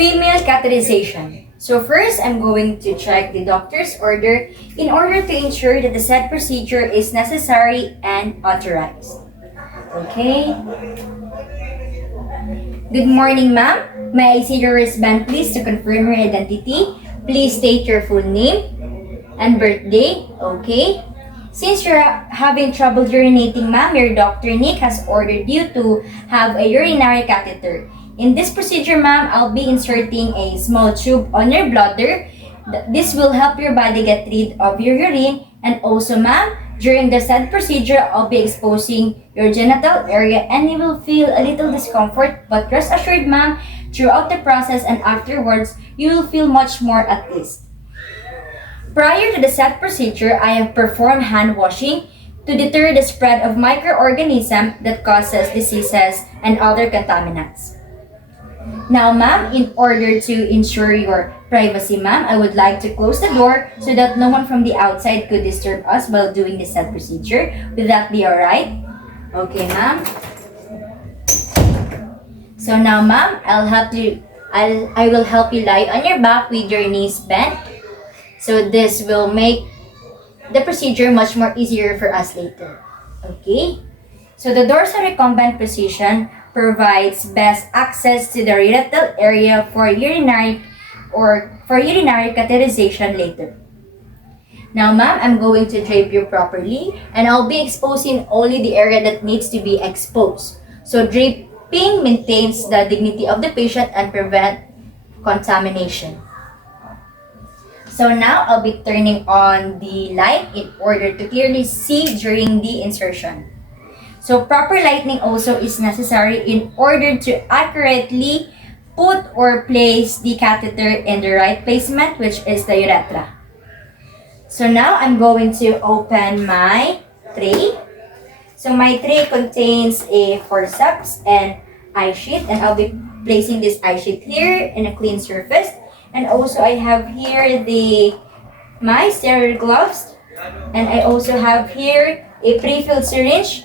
Female catheterization. So first, I'm going to check the doctor's order in order to ensure that the said procedure is necessary and authorized. Okay. Good morning, ma'am. May I see your wristband, please, to confirm your identity? Please state your full name and birthday. Okay. Since you're having trouble urinating, ma'am, your doctor Nick has ordered you to have a urinary catheter. In this procedure, ma'am, I'll be inserting a small tube on your bladder. This will help your body get rid of your urine. And also, ma'am, during the said procedure, I'll be exposing your genital area and you will feel a little discomfort. But rest assured, ma'am, throughout the process and afterwards, you will feel much more at ease. Prior to the said procedure, I have performed hand washing to deter the spread of microorganisms that causes diseases and other contaminants. Now, ma'am, in order to ensure your privacy, ma'am, I would like to close the door so that no one from the outside could disturb us while doing the said procedure. Will that be alright? Okay, ma'am. So now, ma'am, I will help you lie on your back with your knees bent. So this will make the procedure much more easier for us later. Okay? So the dorsal recumbent position provides best access to the rectal area for urinary catheterization later. Now, ma'am, I'm going to drape you properly and I'll be exposing only the area that needs to be exposed. So draping maintains the dignity of the patient and prevent contamination. So now I'll be turning on the light in order to clearly see during the insertion. So proper lighting also is necessary in order to accurately put or place the catheter in the right placement, which is the urethra. So now I'm going to open my tray. So my tray contains a forceps and eye sheet, and I'll be placing this eye sheet here in a clean surface. And also I have here my sterile gloves, and I also have here a pre-filled syringe.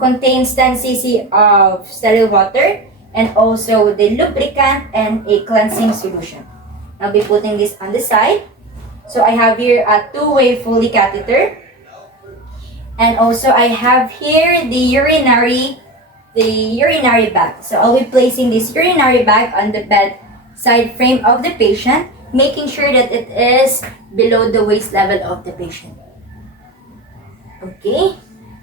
Contains 10 cc of sterile water and also the lubricant and a cleansing solution. I'll be putting this on the side. So I have here a two-way Foley catheter, and also I have here the urinary bag. So I'll be placing this urinary bag on the bedside frame of the patient, making sure that it is below the waist level of the patient. Okay.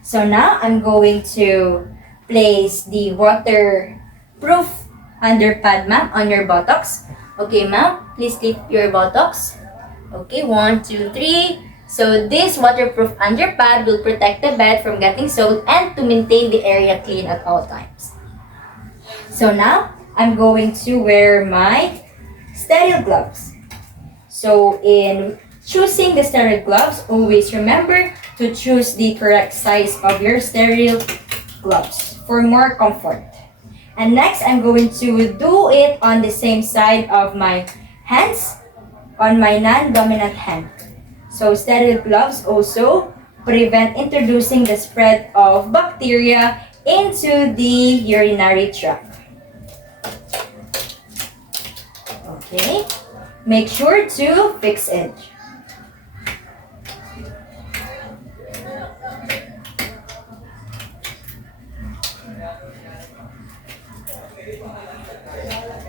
So now I'm going to place the waterproof underpad, ma'am, on your buttocks. Okay, ma'am, please lift your buttocks. Okay, 1, 2, 3. So this waterproof underpad will protect the bed from getting soaked and to maintain the area clean at all times. So now I'm going to wear my sterile gloves. So in choosing the sterile gloves, always remember to choose the correct size of your sterile gloves for more comfort. And next, I'm going to do it on the same side of my hands, on my non-dominant hand. So sterile gloves also prevent introducing the spread of bacteria into the urinary tract. Okay, make sure to fix it.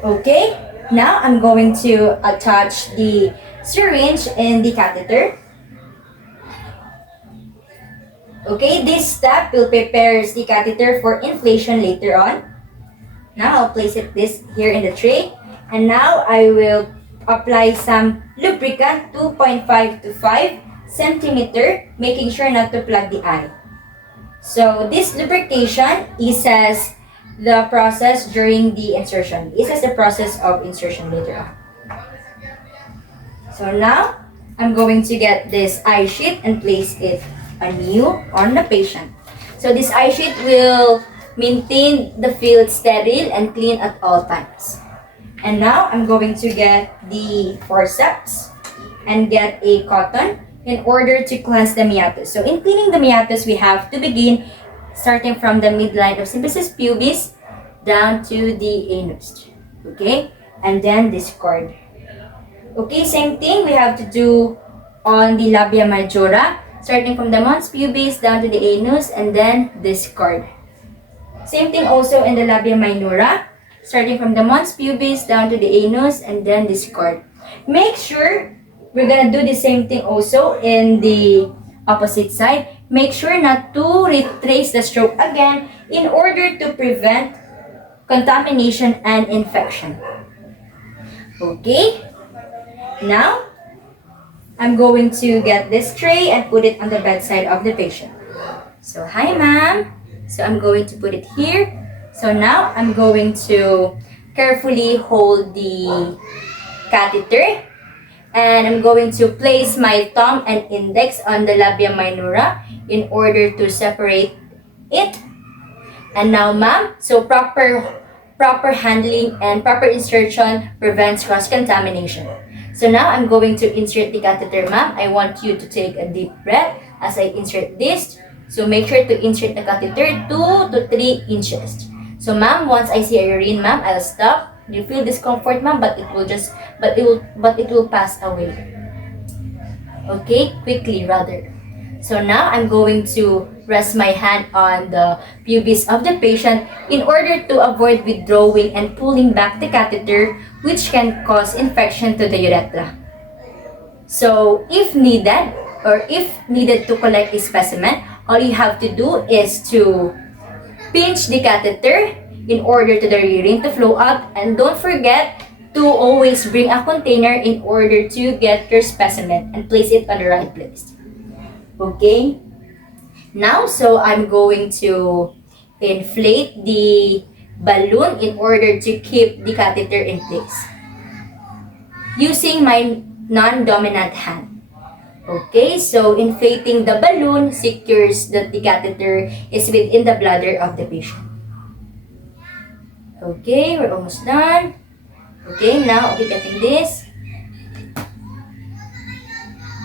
Okay, now I'm going to attach the syringe in the catheter. Okay, this step will prepare the catheter for inflation later on. Now I'll place this here in the tray, and now I will apply some lubricant 2.5 to 5 centimeter, making sure not to plug the eye. So this lubrication eases the process during the insertion. This is the process of insertion later on. So now, I'm going to get this eye sheet and place it anew on the patient. So this eye sheet will maintain the field sterile and clean at all times. And now, I'm going to get the forceps and get a cotton in order to cleanse the meatus. So in cleaning the meatus, we have to begin starting from the midline of symphysis pubis down to the anus. Okay? and then discard. Okay, same thing we have to do on the labia majora, starting from the mons pubis down to the anus and then discard. Same thing also in the labia minora, starting from the mons pubis down to the anus and then discard. Make sure we're gonna do the same thing also in the opposite side. Make sure not to retrace the stroke again in order to prevent contamination and infection. Okay, now I'm going to get this tray and put it on the bedside of the patient. So hi ma'am, so I'm going to put it here. So now I'm going to carefully hold the catheter and I'm going to place my thumb and index on the labia minora in order to separate it. And now ma'am, so proper handling and proper insertion prevents cross-contamination. So now I'm going to insert the catheter ma'am. I want you to take a deep breath as I insert this. So make sure to insert the catheter 2 to 3 inches. So ma'am, once I see a urine ma'am, I'll stop. You feel discomfort ma'am, but it will pass away. Okay, quickly rather. So now I'm going to rest my hand on the pubis of the patient in order to avoid withdrawing and pulling back the catheter, which can cause infection to the urethra. So if needed to collect a specimen, all you have to do is to pinch the catheter in order to the urine to flow out, and don't forget to always bring a container in order to get your specimen and place it on the right place. Okay, now so I'm going to inflate the balloon in order to keep the catheter in place using my non-dominant hand. Okay, so inflating the balloon secures that the catheter is within the bladder of the patient. Okay, we're almost done. Okay, now I'll be cutting this.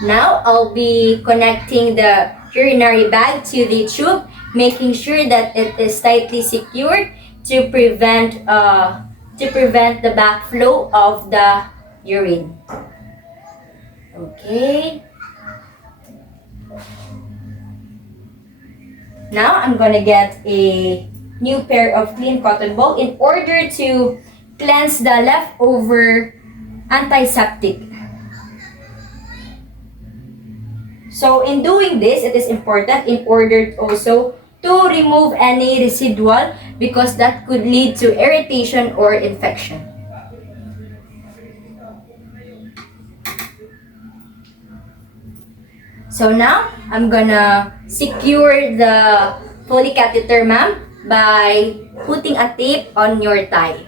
Now I'll be connecting the urinary bag to the tube, making sure that it is tightly secured to prevent the backflow of the urine. Okay. Now I'm gonna get a new pair of clean cotton ball in order to cleanse the leftover antiseptic. So in doing this, it is important in order also to remove any residual because that could lead to irritation or infection. So now I'm gonna secure the Foley catheter ma'am by putting a tape on your thigh.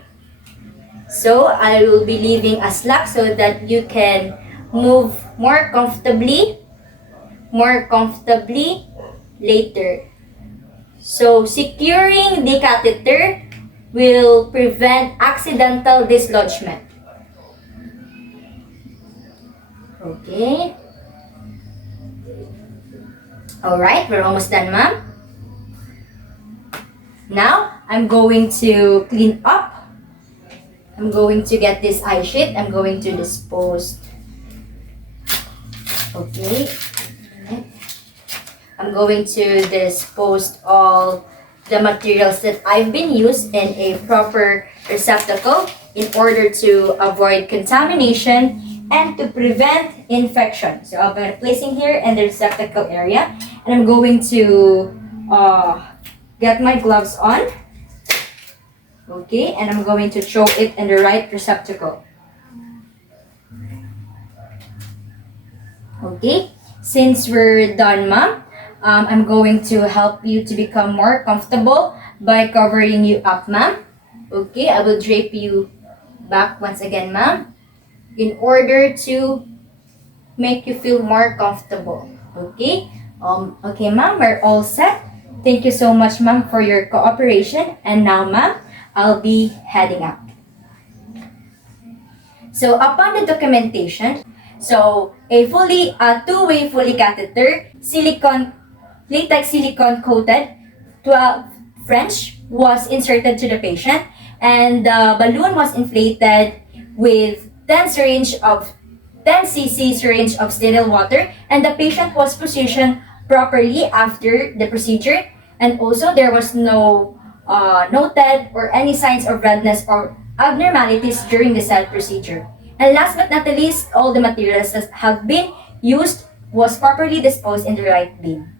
So I will be leaving a slack so that you can move more comfortably later. So securing the catheter will prevent accidental dislodgement. Okay. Alright, we're almost done ma'am. Now, I'm going to clean up. I'm going to get this eye sheet. I'm going to dispose. Okay. I'm going to dispose all the materials that I've been used in a proper receptacle in order to avoid contamination and to prevent infection. So I'll be placing here in the receptacle area, and I'm going to get my gloves on. Okay, and I'm going to throw it in the right receptacle. Okay, since we're done ma'am, I'm going to help you to become more comfortable by covering you up ma'am. Okay, I will drape you back once again ma'am in order to make you feel more comfortable. Okay, okay ma'am, we're all set. Thank you so much ma'am for your cooperation, and now ma'am, I'll be heading out. So upon the documentation, so a two-way Foley catheter, latex silicone coated 12 French was inserted to the patient, and the balloon was inflated with 10 cc syringe of sterile water, and the patient was positioned properly after the procedure, and also there was no noted or any signs of redness or abnormalities during the said procedure. And last but not the least, all the materials that have been used was properly disposed in the right bin.